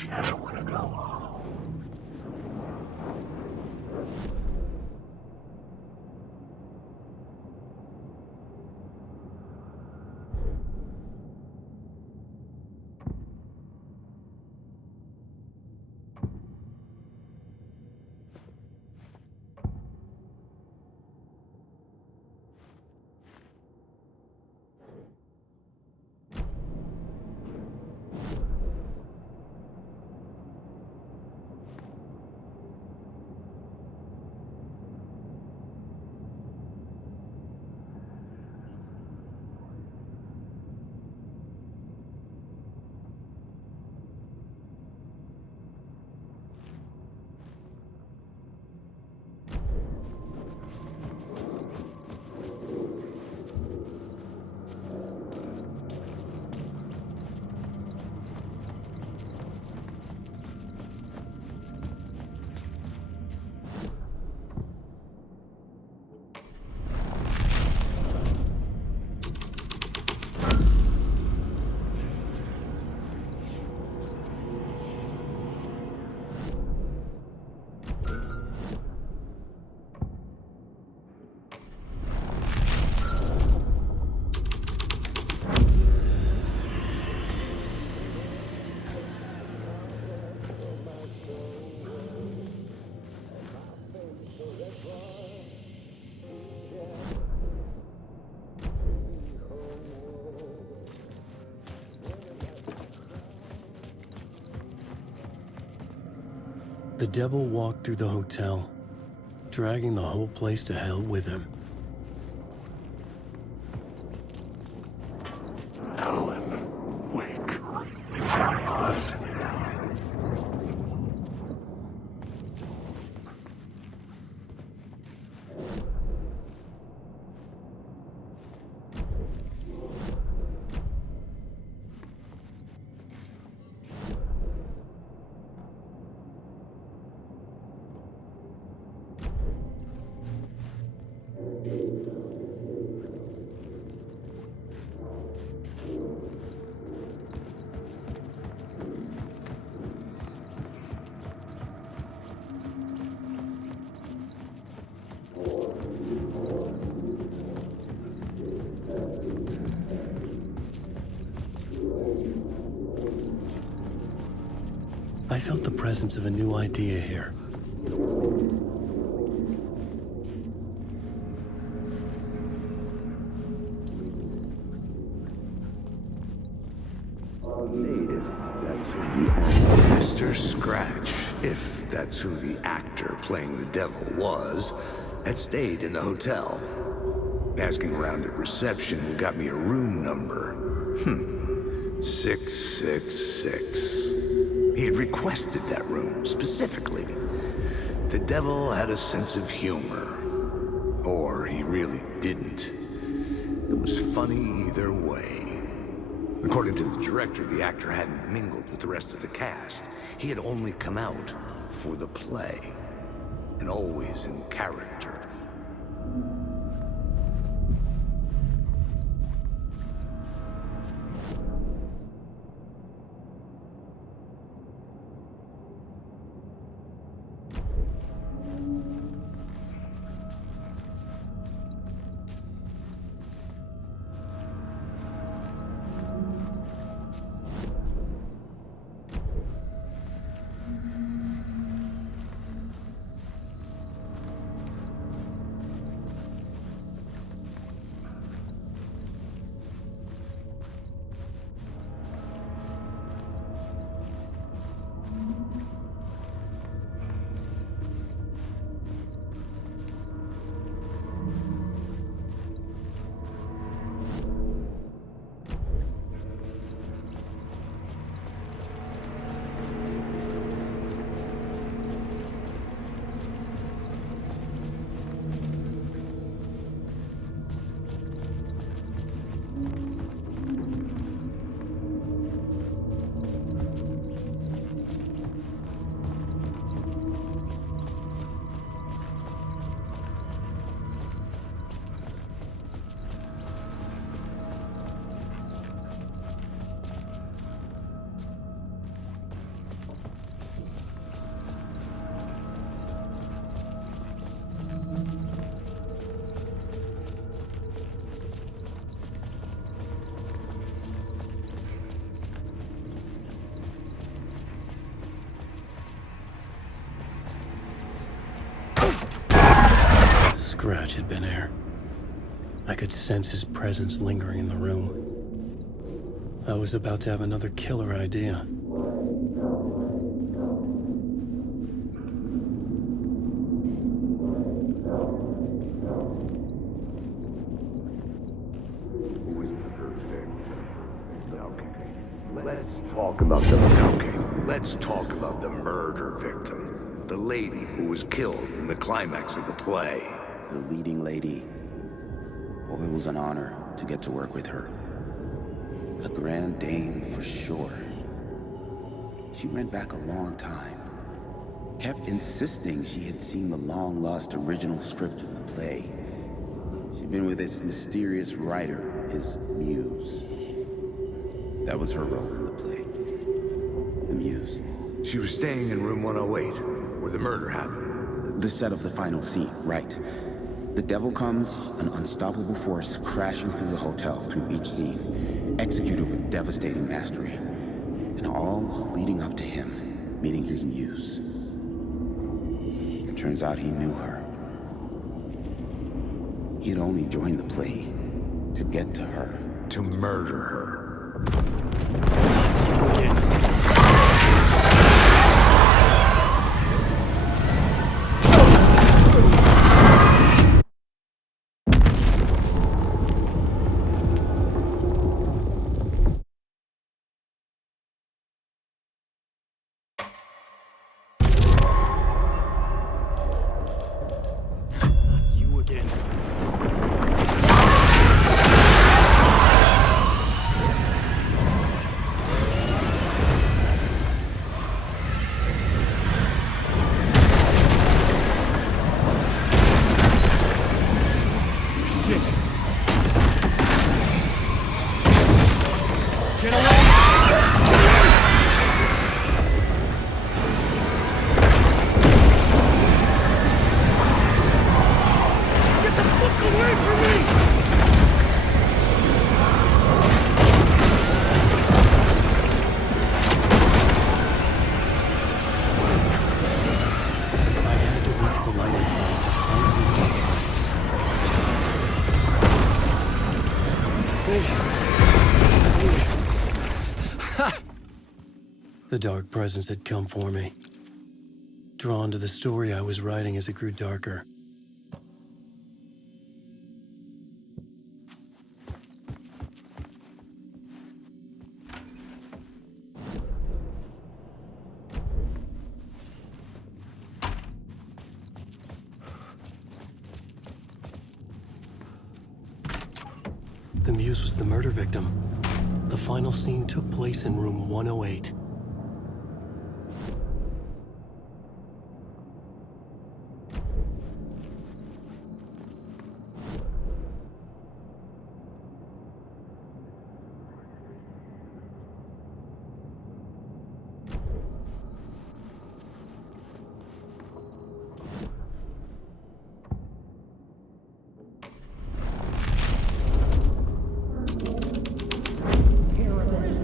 Just wanna go home. The devil walked through the hotel, dragging the whole place to hell with him. Helen, wake. You've lost. I felt the presence of a new idea here. Mr. Scratch, if that's who the actor playing the devil was, had stayed in the hotel. Asking around at reception got me a room number. 666. He had requested that room, specifically. The devil had a sense of humor. Or he really didn't. It was funny either way. According to the director, the actor hadn't mingled with the rest of the cast. He had only come out for the play. And always in character. Scratch had been here. I could sense his presence lingering in the room. I was about to have another killer idea. Let's talk about the murder victim. The lady who was killed in the climax of the play. The leading lady. Oh, it was an honor to get to work with her. A grand dame for sure. She went back a long time. Kept insisting she had seen the long-lost original script of the play. She'd been with this mysterious writer, his muse. That was her role in the play. The muse. She was staying in room 108, where the murder happened. The set of the final scene, right. The devil comes, an unstoppable force crashing through the hotel through each scene, executed with devastating mastery. And all leading up to him meeting his muse. It turns out he knew her. He'd only joined the play to get to her. To murder her. The dark presence had come for me, drawn to the story I was writing as it grew darker. The muse was the murder victim. The final scene took place in room 108.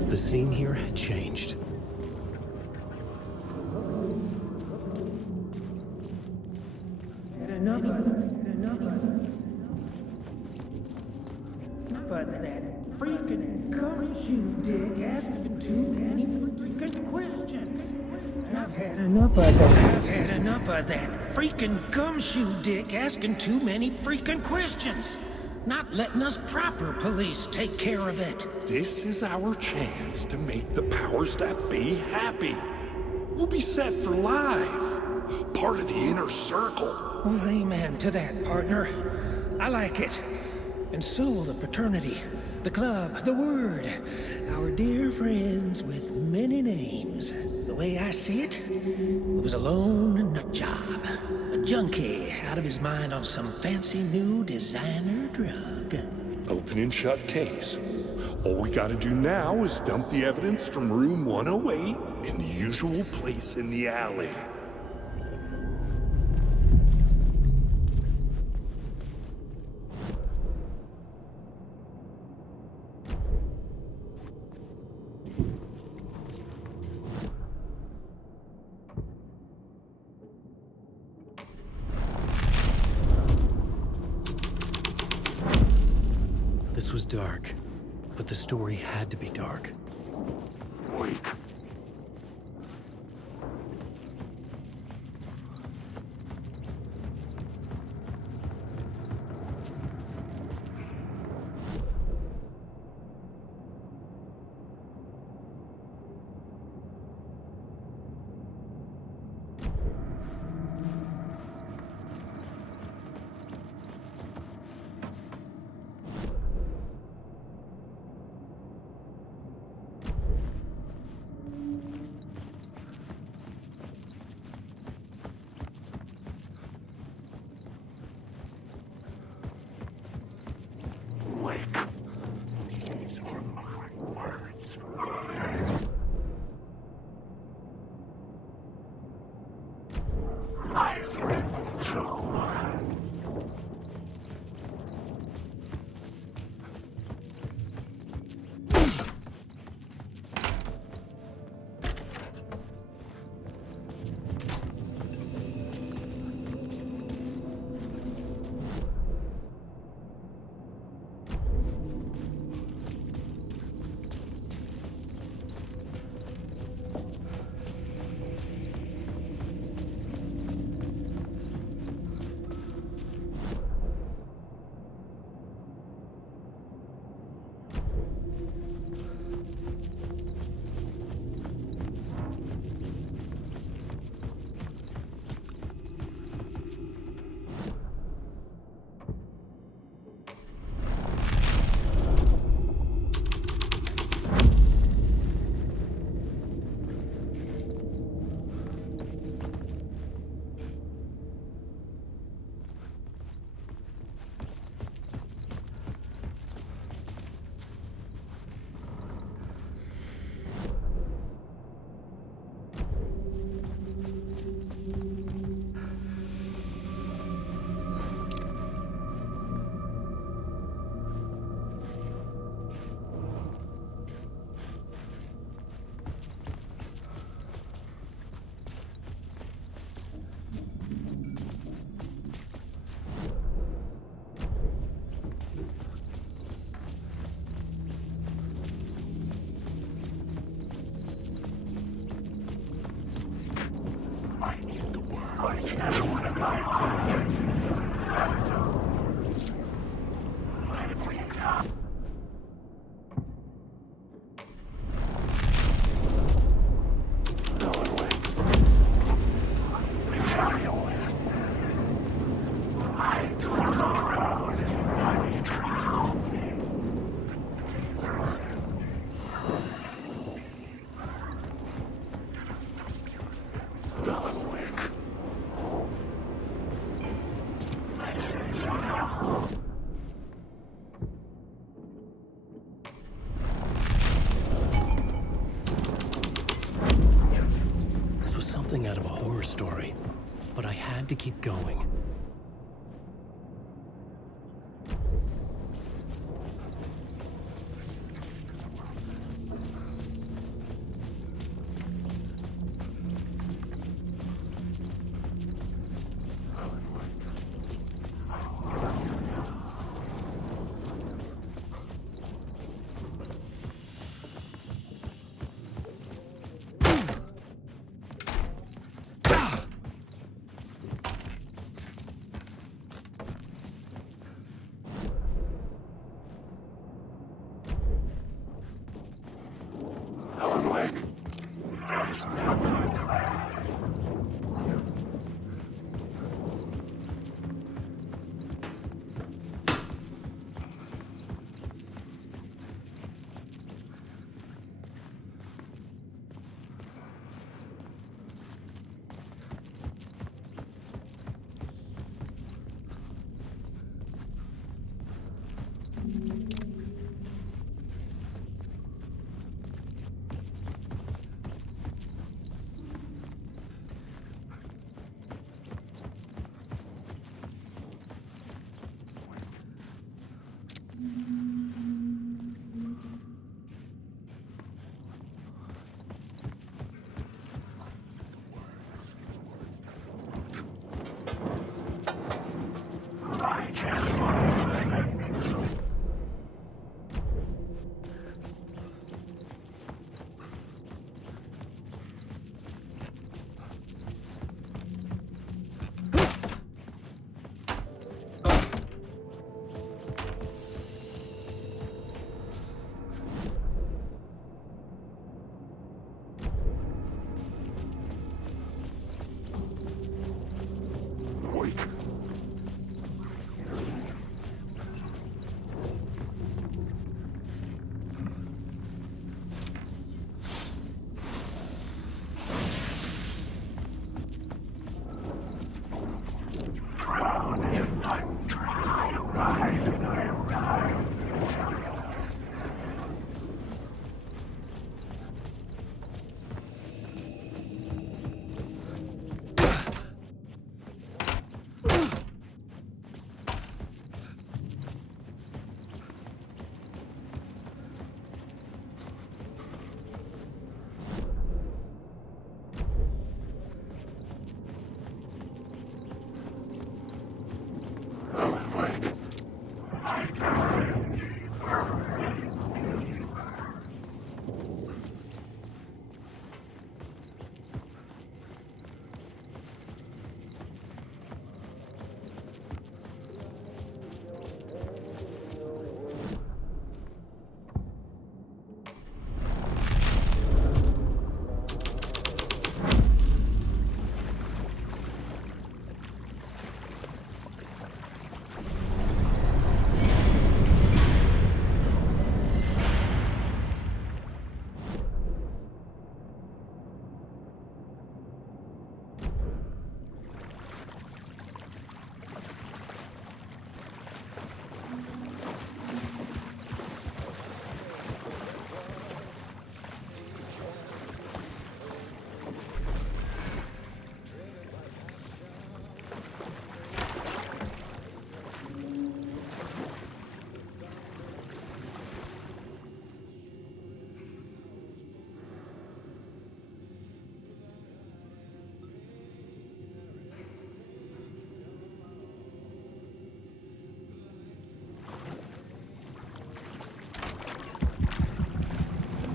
The scene here had changed. Enough of that freaking gumshoe dick asking too many freaking questions. I've had enough of that. I've had enough of that freaking gumshoe dick asking too many freaking questions. Not letting us proper police take care of it. This is our chance to make the powers that be happy. We'll be set for life. Part of the inner circle. Well, amen to that, partner. I like it. And so will the fraternity, the club, the word. Our dear friends with many names. The way I see it, it was a lone nut job. A junkie out of his mind on some fancy new designer drug. Open and shut case. All we gotta do now is dump the evidence from room 108 in the usual place in the alley. dark, but the story had to be dark. These are my words. I've written through. Something out of a horror story, but I had to keep going.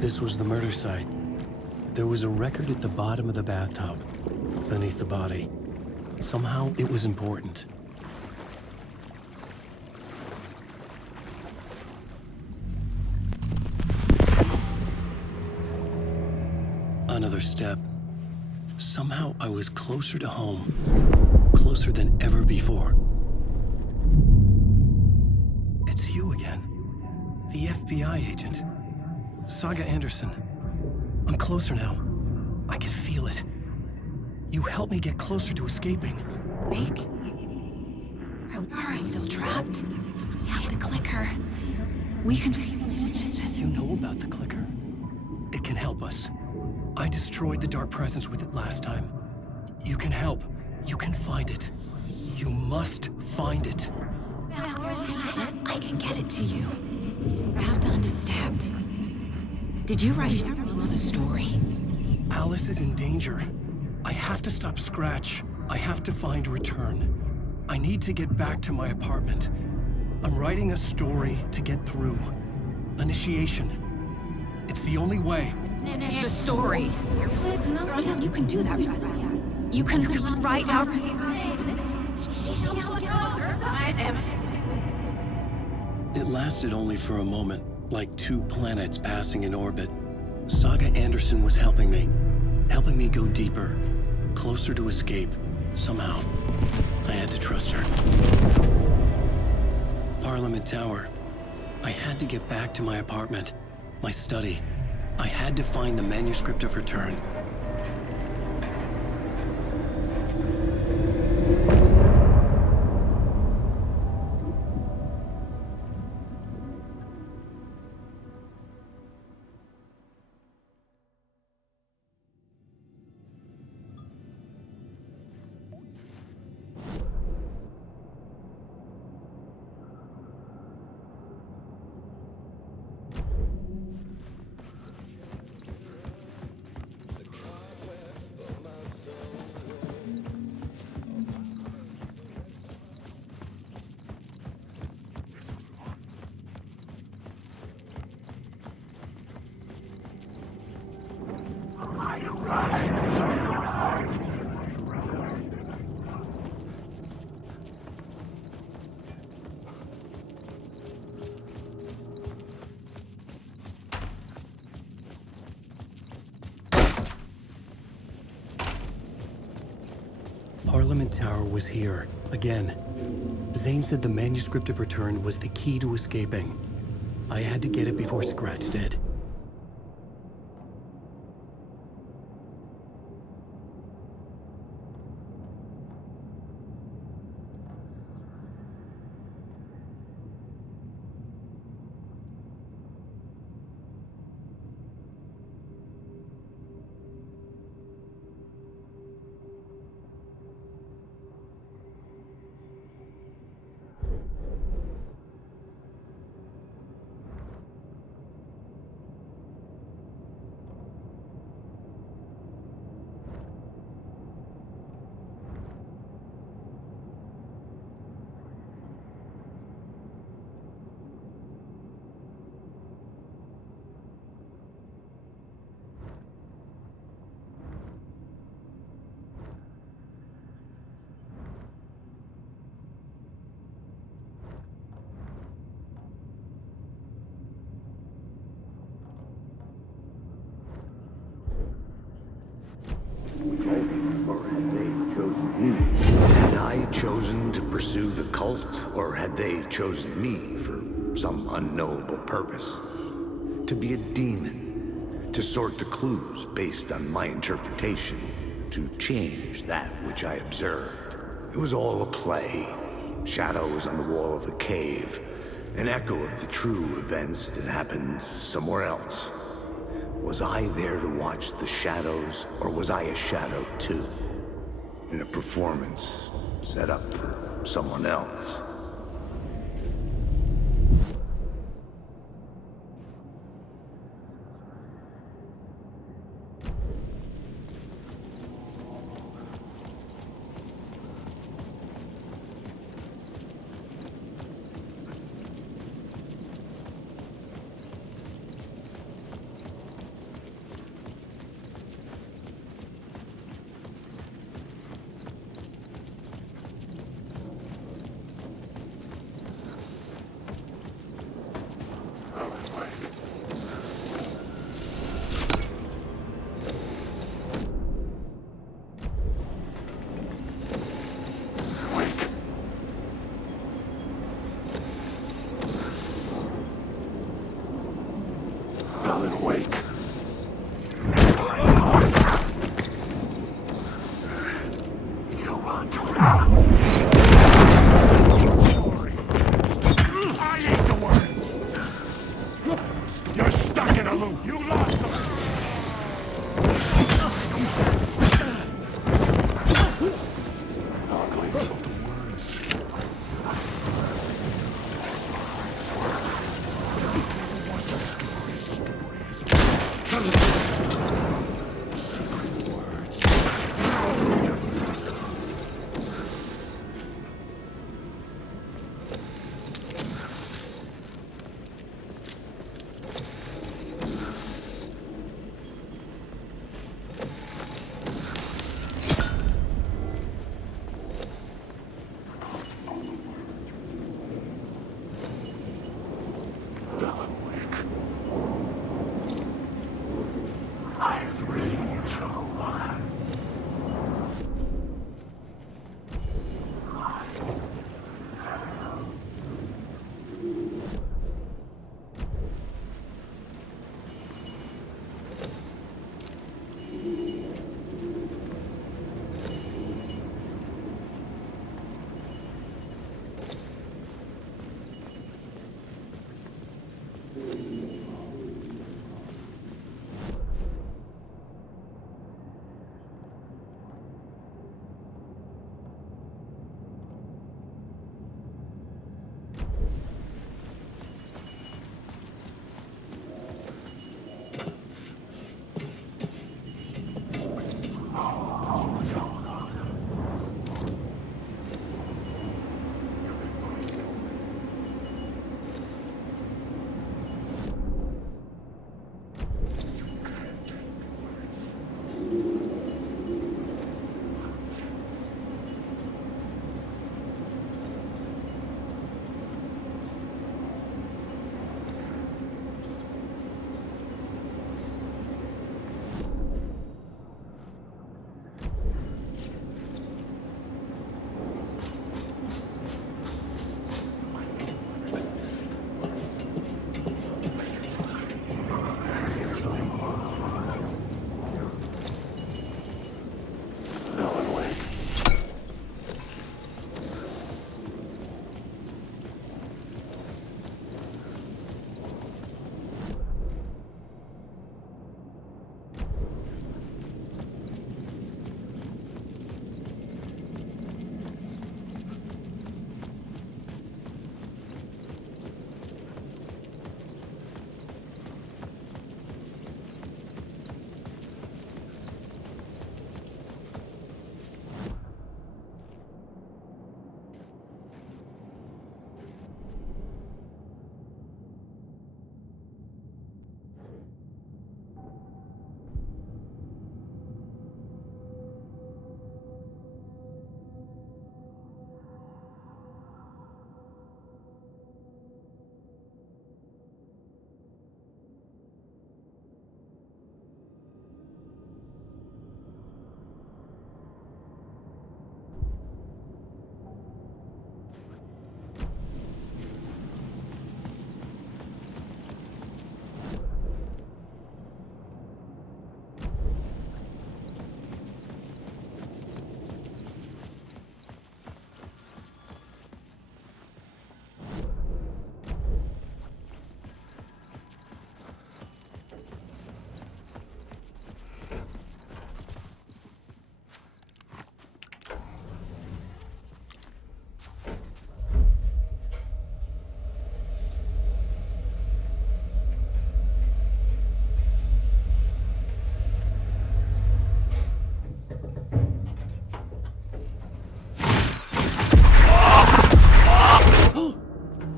This was the murder site. There was a record at the bottom of the bathtub, beneath the body. Somehow, it was important. Another step. Somehow, I was closer to home. Closer than ever before. It's you again. The FBI agent. Saga Anderson. I'm closer now. I can feel it. You helped me get closer to escaping. Rick? Are you still trapped? Yeah, the clicker. We can... You know about the clicker? It can help us. I destroyed the dark presence with it last time. You can help. You can find it. You must find it. I can get it to you. I have to understand. Did you write the story? Alice is in danger. I have to stop Scratch. I have to find Return. I need to get back to my apartment. I'm writing a story to get through. Initiation. It's the only way. The story. You can do that. You can write out... It lasted only for a moment, like two planets passing in orbit. Saga Anderson was helping me go deeper, closer to escape. Somehow, I had to trust her. Parliament Tower. I had to get back to my apartment, my study. I had to find the manuscript of Return. Parliament Tower was here, again. Zane said the manuscript of Return was the key to escaping. I had to get it before Scratch did. Or had they chosen me? Had I chosen to pursue the cult, or had they chosen me for some unknowable purpose? To be a demon, to sort the clues based on my interpretation, to change that which I observed. It was all a play. Shadows on the wall of a cave, an echo of the true events that happened somewhere else. Was I there to watch the shadows, or was I a shadow too? In a performance set up for someone else. awake. You want to know? I ain't the one. You're stuck in a loop. You lost them. Ugly of the words. I've read through one.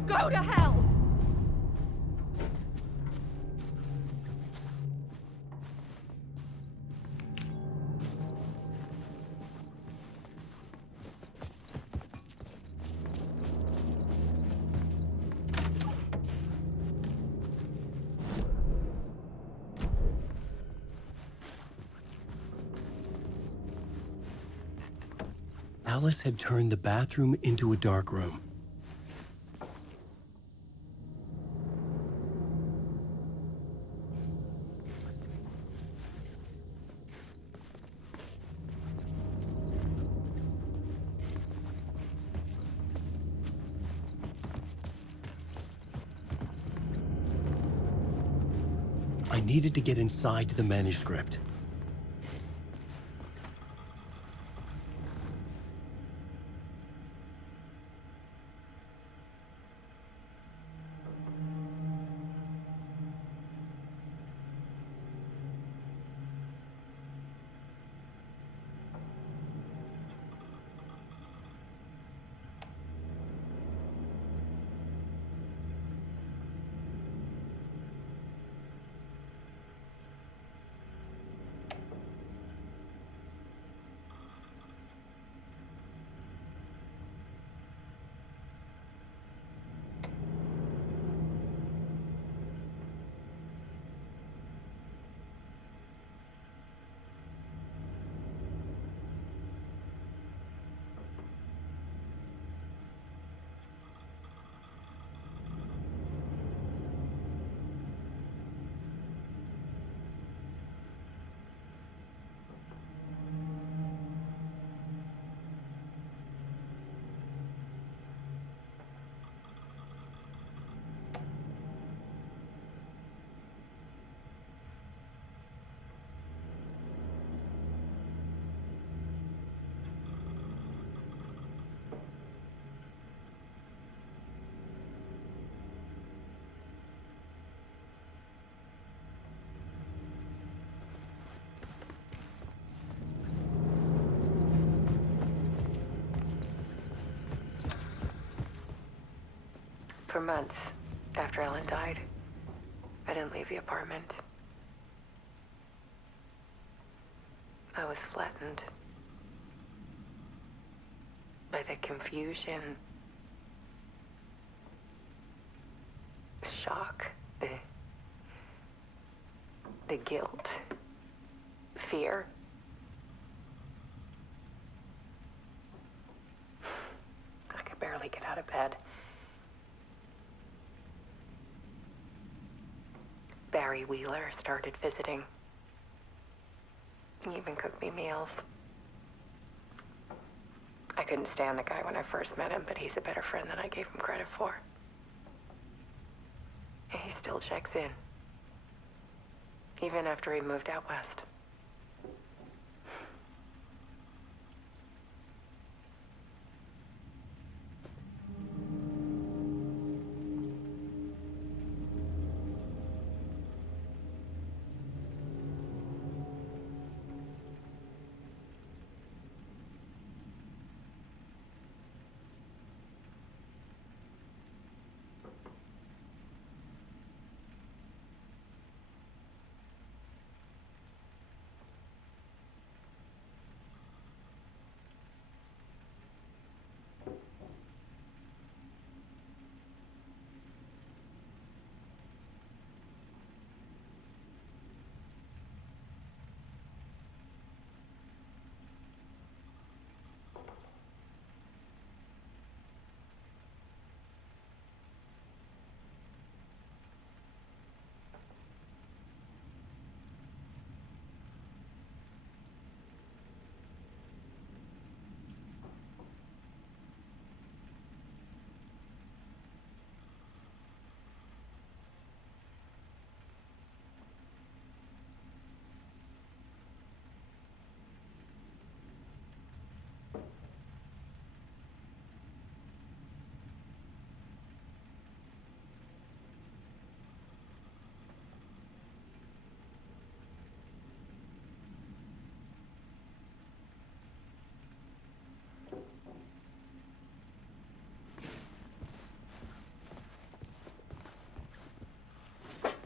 Go to hell! Alice had turned the bathroom into a dark room. I needed to get inside the manuscript. For months after Ellen died, I didn't leave the apartment. I was flattened by the confusion, shock, the guilt, fear. I could barely get out of bed. Barry Wheeler started visiting. He even cooked me meals. I couldn't stand the guy when I first met him, but he's a better friend than I gave him credit for. And he still checks in, even after he moved out west.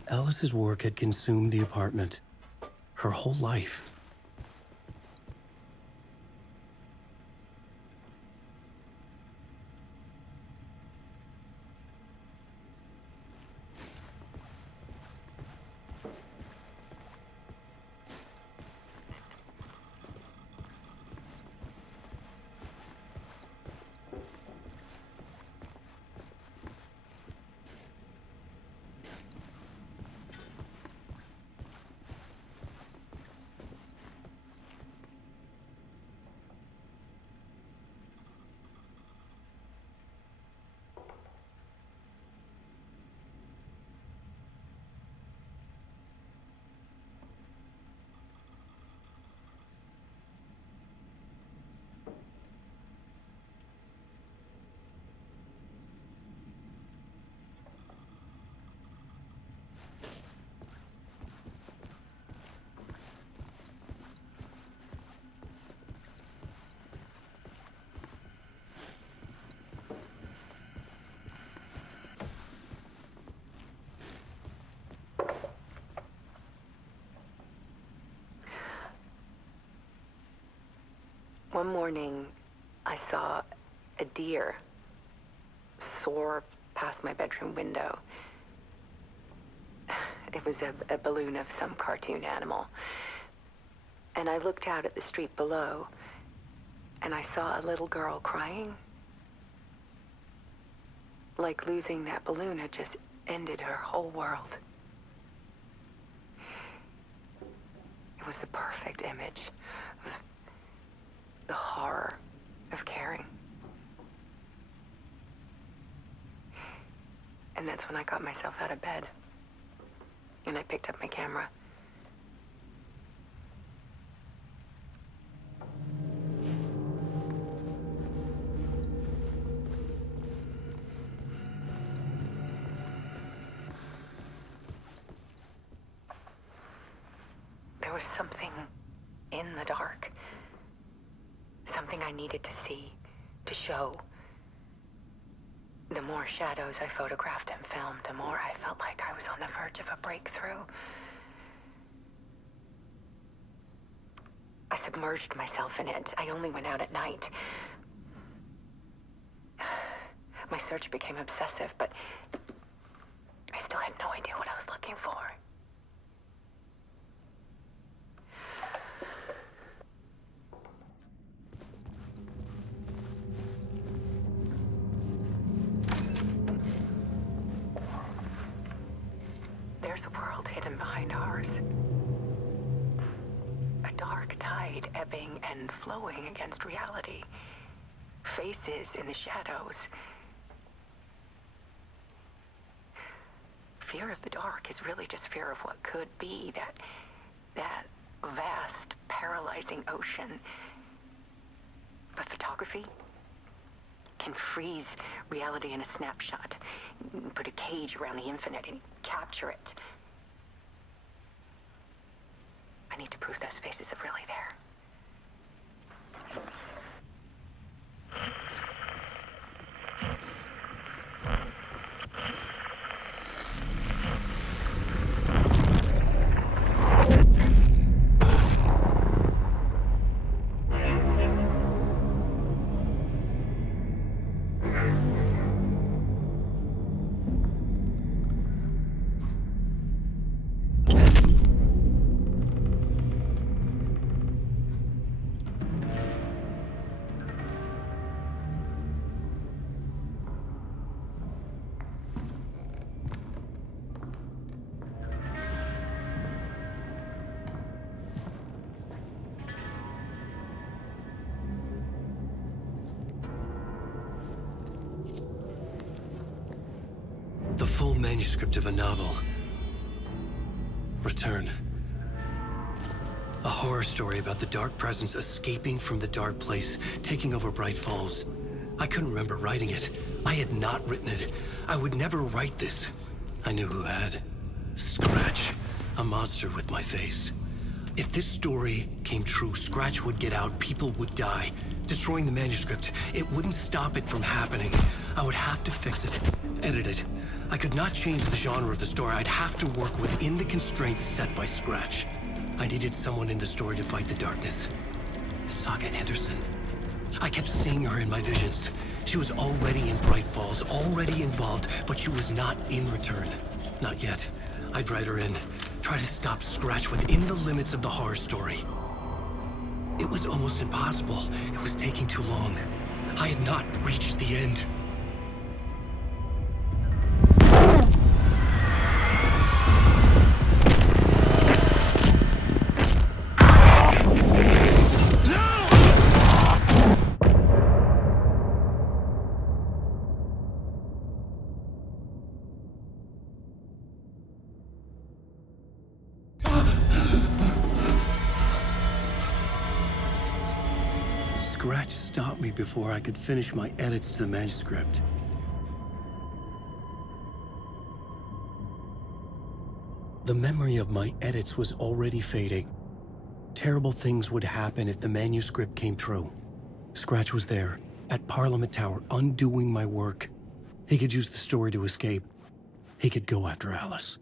Alice's work had consumed the apartment. Her whole life. One morning, I saw a deer soar past my bedroom window. It was a balloon of some cartoon animal. And I looked out at the street below, and I saw a little girl crying. Like losing that balloon had just ended her whole world. It was the perfect image of the horror of caring. And that's when I got myself out of bed. And I picked up my camera. There was something in the dark. Something I needed to see, to show. The more shadows I photographed and filmed, the more I felt like I was on the verge of a breakthrough. I submerged myself in it. I only went out at night. My search became obsessive, but I still had no idea what I was looking for. There's a world hidden behind ours. A dark tide ebbing and flowing against reality. Faces in the shadows. Fear of the dark is really just fear of what could be, that vast, paralyzing ocean. But photography can freeze reality in a snapshot. Put a cage around the infinite and capture it. I need to prove those faces are really there. The full manuscript of a novel. Return. A horror story about the dark presence escaping from the dark place, taking over Bright Falls. I couldn't remember writing it. I had not written it. I would never write this. I knew who had. Scratch. A monster with my face. If this story came true, Scratch would get out, people would die. Destroying the manuscript, it wouldn't stop it from happening. I would have to fix it, edit it. I could not change the genre of the story. I'd have to work within the constraints set by Scratch. I needed someone in the story to fight the darkness. Saga Anderson. I kept seeing her in my visions. She was already in Bright Falls, already involved, but she was not in Return. Not yet. I'd write her in. Try to stop Scratch within the limits of the horror story. It was almost impossible. It was taking too long. I had not reached the end. Scratch stopped me before I could finish my edits to the manuscript. The memory of my edits was already fading. Terrible things would happen if the manuscript came true. Scratch was there, at Parliament Tower, undoing my work. He could use the story to escape. He could go after Alice.